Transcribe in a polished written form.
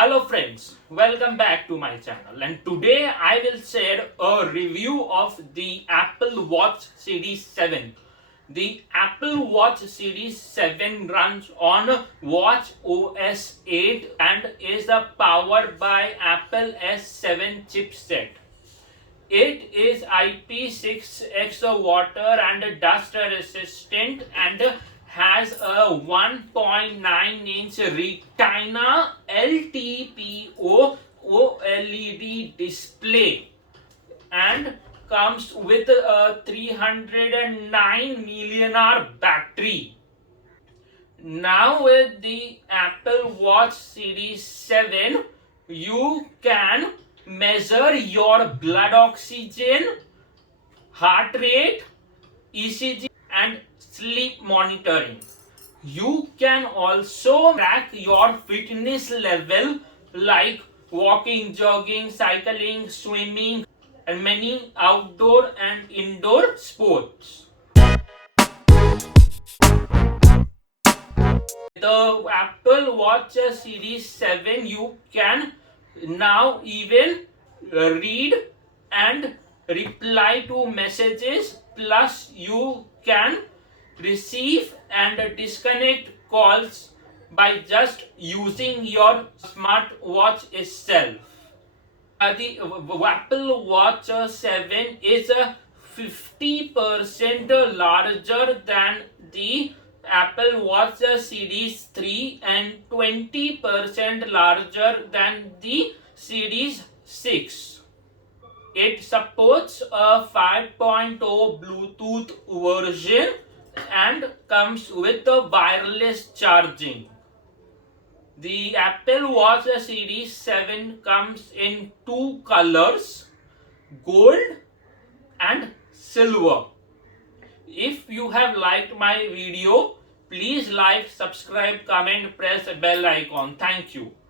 Hello friends, welcome back to my channel, and today I will share a review of the Apple Watch Series 7. The Apple Watch Series 7 runs on Watch OS 8 and is powered by Apple S7 chipset. It is IP6X water and dust resistant and has a 1.9-inch Retina LTPO OLED display and comes with a 309 milliamp battery. Now with the Apple Watch Series 7, you can measure your blood oxygen, heart rate, ECG and sleep monitoring. You can also track your fitness level like walking, jogging, cycling, swimming and many outdoor and indoor sports. The Apple Watch Series 7 you can now even read and reply to messages, plus you can receive and disconnect calls by just using your smartwatch itself. The Apple Watch 7 is 50% larger than the Apple Watch Series 3 and 20% larger than the Series 6. It supports a 5.0 Bluetooth version and comes with a wireless charging. The Apple Watch Series 7 comes in two colors, gold and silver. If you have liked my video, please like, subscribe, comment, press the bell icon. Thank you.